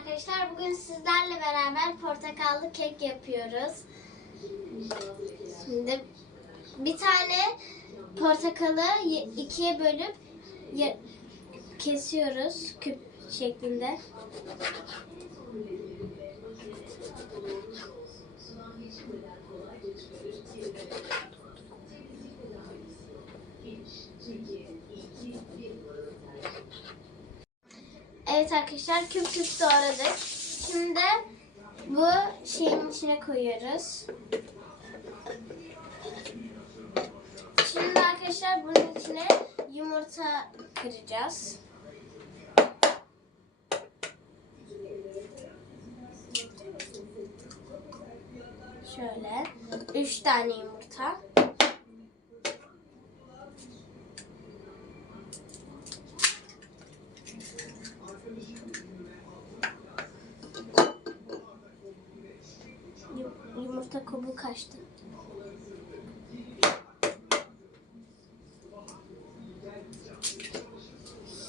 arkadaşlar. Bugün sizlerle beraber portakallı kek yapıyoruz. Şimdi bir tane portakalı ikiye bölüp kesiyoruz küp şeklinde. Evet arkadaşlar küp küp doğradık. Şimdi bu şeyin içine koyuyoruz. Şimdi arkadaşlar bunun içine yumurta kıracağız. Şöyle üç tane yumurta. Yumurta kabuğu kaçtı.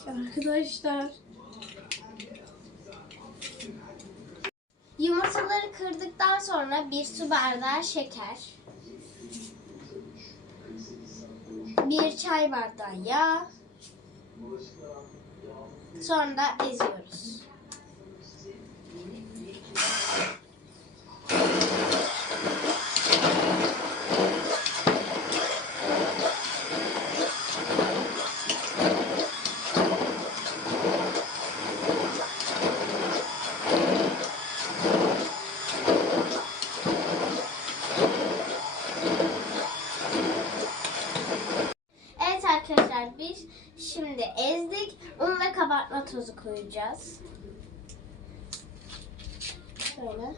Arkadaşlar. Yumurtaları kırdıktan sonra bir su bardağı şeker. Bir çay bardağı yağ. Sonra eziyoruz. Evet biz şimdi ezdik. Un ve kabartma tozu koyacağız. Şöyle.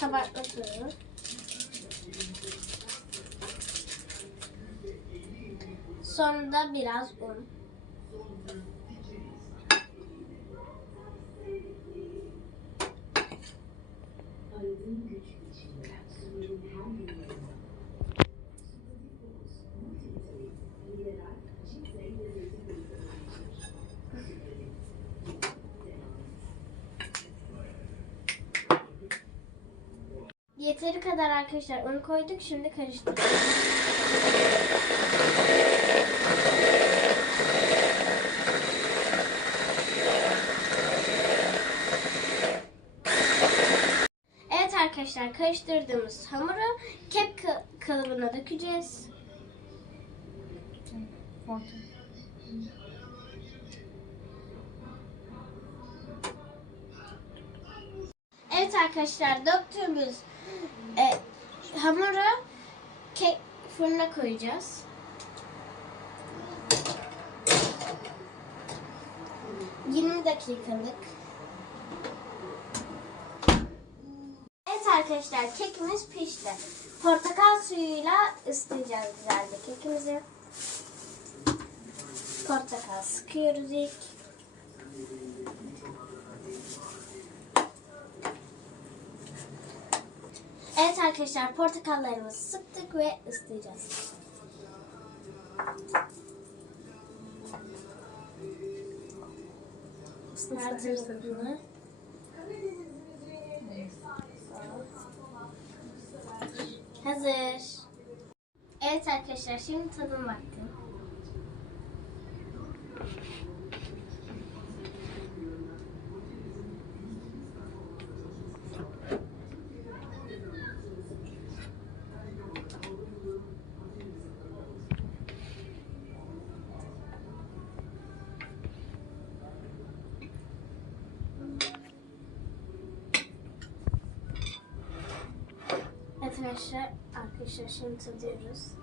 Kabartma tozu. Sonra da biraz un. Yeteri kadar arkadaşlar un koyduk. Şimdi karıştırıyoruz. Arkadaşlar karıştırdığımız hamuru kek kalıbına dökeceğiz. Evet arkadaşlar döktüğümüz e, hamuru kek fırına koyacağız. Yirmi dakikalık. Evet arkadaşlar kekimiz pişti. Portakal suyuyla ısıtacağız güzelce kekimizi. Portakal sıkıyoruz ilk. Evet arkadaşlar portakallarımızı sıktık ve bunu. Hazır. Evet arkadaşlar şimdi tadım vakti. Arkadaşlar, arkadaşlar şimdi tadıyoruz.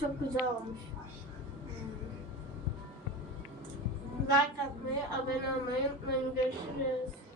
Çok güzel olmuş. Like atmayı, abone olmayı unutmayın. Görüşürüz.